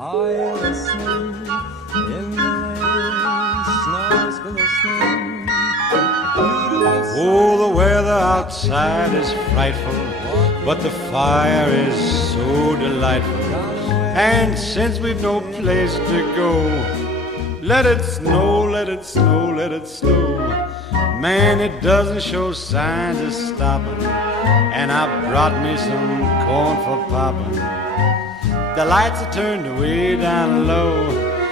Are you listening? In the lane, snow's glistening. Oh, the weather outside is frightful, but the fire is so delightful. And since we've no place to go, let it snow, let it snow, let it snow. Man, it doesn't show signs of stopping, and I brought me some corn for popping. The lights are turned way down low,